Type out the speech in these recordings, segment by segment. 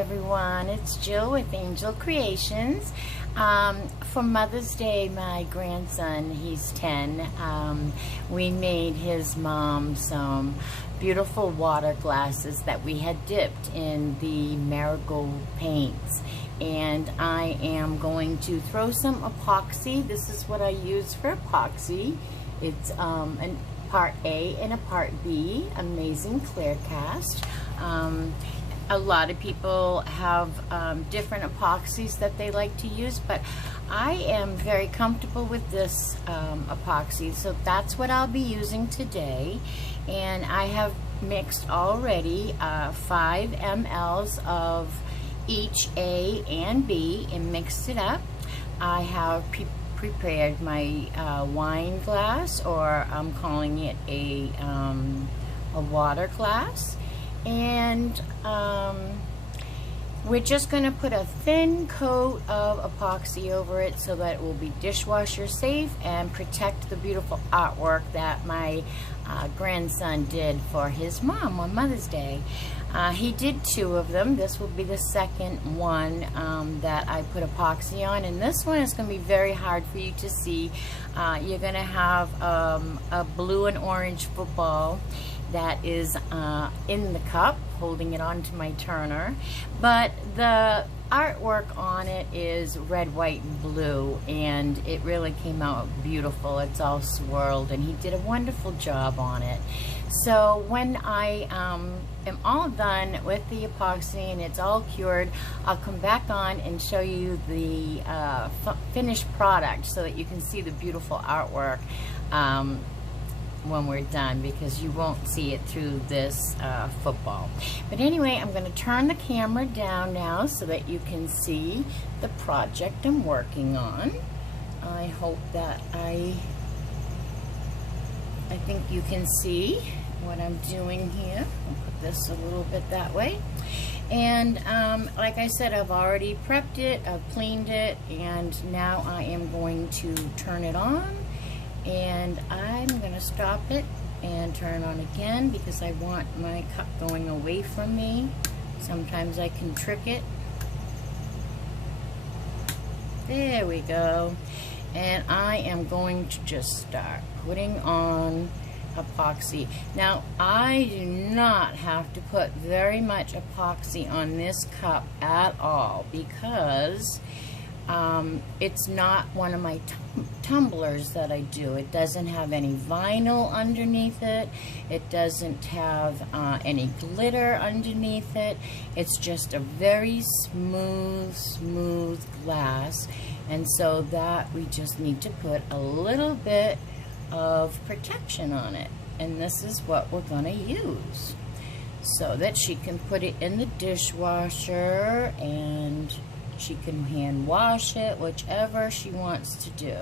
everyone, it's Jill with Angel Creations. For Mother's Day, my grandson, he's 10, we made his mom some beautiful water glasses that we had dipped in the marigold paints. And I am going to throw some epoxy. This is what I use for epoxy. It's a part A and a part B, amazing clear cast. A lot of people have different epoxies that they like to use, but I am very comfortable with this epoxy, so that's what I'll be using today. And I have mixed already 5 mLs of each A and B and mixed it up. I have prepared my wine glass, or I'm calling it a water glass. And we're just going to put a thin coat of epoxy over it so that it will be dishwasher safe and protect the beautiful artwork that my grandson did for his mom on Mother's Day. He did 2 of them. This will be the second one that I put epoxy on, and this one is going to be very hard for you to see. You're going to have a blue and orange football that is in the cup, holding it onto my turner, but the artwork on it is red, white, and blue, and it really came out beautiful. It's all swirled, and he did a wonderful job on it. So when I am all done with the epoxy and it's all cured, I'll come back on and show you the finished product so that you can see the beautiful artwork when we're done, because you won't see it through this football. But anyway, I'm going to turn the camera down now so that you can see the project I'm working on. I hope that I think you can see what I'm doing here. I'll put this a little bit that way. And like I said, I've already prepped it, I've cleaned it, and now I am going to turn it on. And I'm going to stop it and turn it on again because I want my cup going away from me. Sometimes I can trick it. There we go. And I am going to just start putting on epoxy. Now, I do not have to put very much epoxy on this cup at all because it's not one of my tumblers that I do. It doesn't have any vinyl underneath it. It doesn't have any glitter underneath it. It's just a very smooth glass. And so that we just need to put a little bit of protection on it. And this is what we're going to use so that she can put it in the dishwasher and she can hand wash it, whichever she wants to do.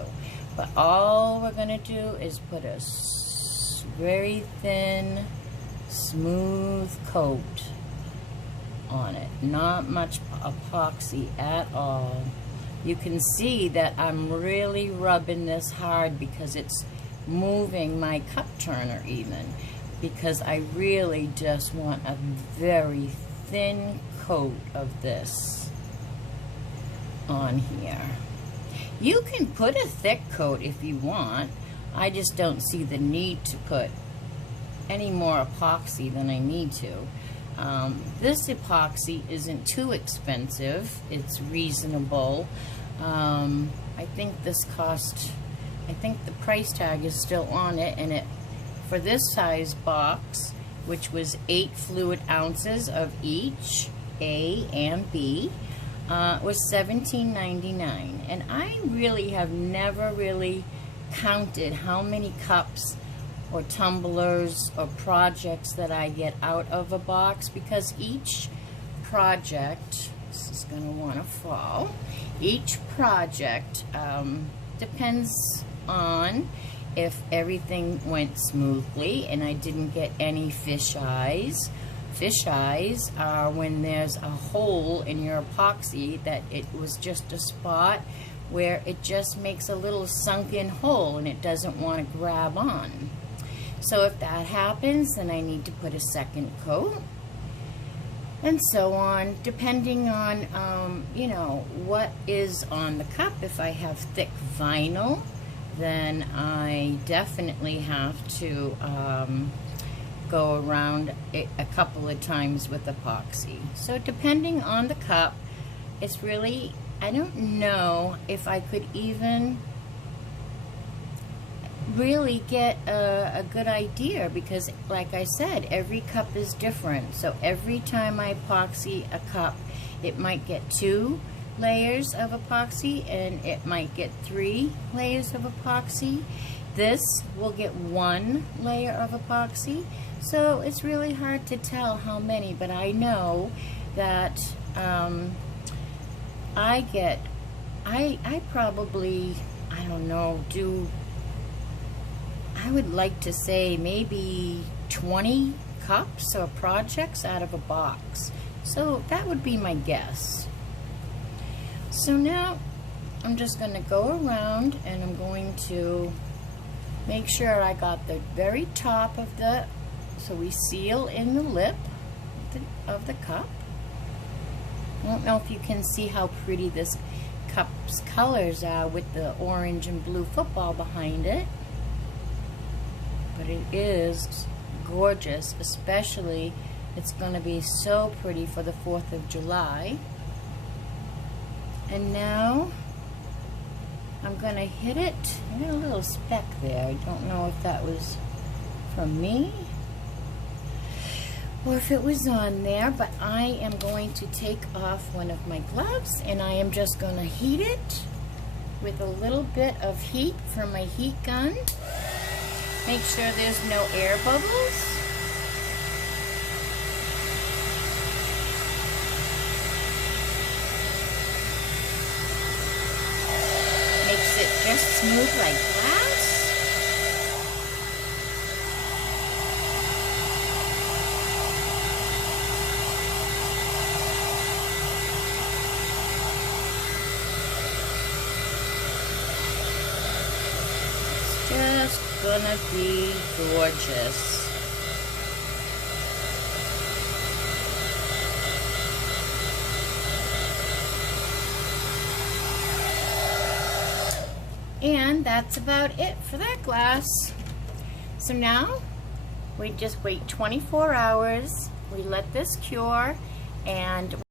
But all we're going to do is put a very thin, smooth coat on it. Not much epoxy at all. You can see that I'm really rubbing this hard because it's moving my cup turner even, because I really just want a very thin coat of this on here. You can put a thick coat if you want. I just don't see the need to put any more epoxy than I need to. This epoxy isn't too expensive. It's reasonable. I think this cost, I think the price tag is still on it, and it, for this size box, which was 8 fluid ounces of each A and B, was $17.99, and I really have never really counted how many cups or tumblers or projects that I get out of a box, because each project, this is going to want to fall, each project depends on if everything went smoothly and I didn't get any fish eyes. Fish eyes are when there's a hole in your epoxy that it was just a spot where it just makes a little sunken hole and it doesn't want to grab on. So if that happens, then I need to put a second coat. and so on, depending on, you know, what is on the cup. If I have thick vinyl, then I definitely have to go around a couple of times with epoxy. So depending on the cup, it's really, I don't know if I could even really get a good idea, because like I said, every cup is different. So every time I epoxy a cup, it might get 2 layers of epoxy and it might get 3 layers of epoxy. This will get 1 layer of epoxy. So it's really hard to tell how many, but I know that I probably, I don't know, I would like to say maybe 20 cups or projects out of a box. So that would be my guess. So now I'm just going to go around and I'm going to make sure I got the very top of the, so we seal in the lip of the cup. I don't know if you can see how pretty this cup's colors are with the orange and blue football behind it. But it is gorgeous, especially it's going to be so pretty for the 4th of July. And now I'm going to hit it. I got a little speck there. I don't know if that was from me or if it was on there, but I am going to take off one of my gloves and I am just going to heat it with a little bit of heat from my heat gun. Make sure there's no air bubbles. Makes it just smooth like glass. It's just gonna be gorgeous. And that's about it for that glass. So now we just wait 24 hours, we let this cure, and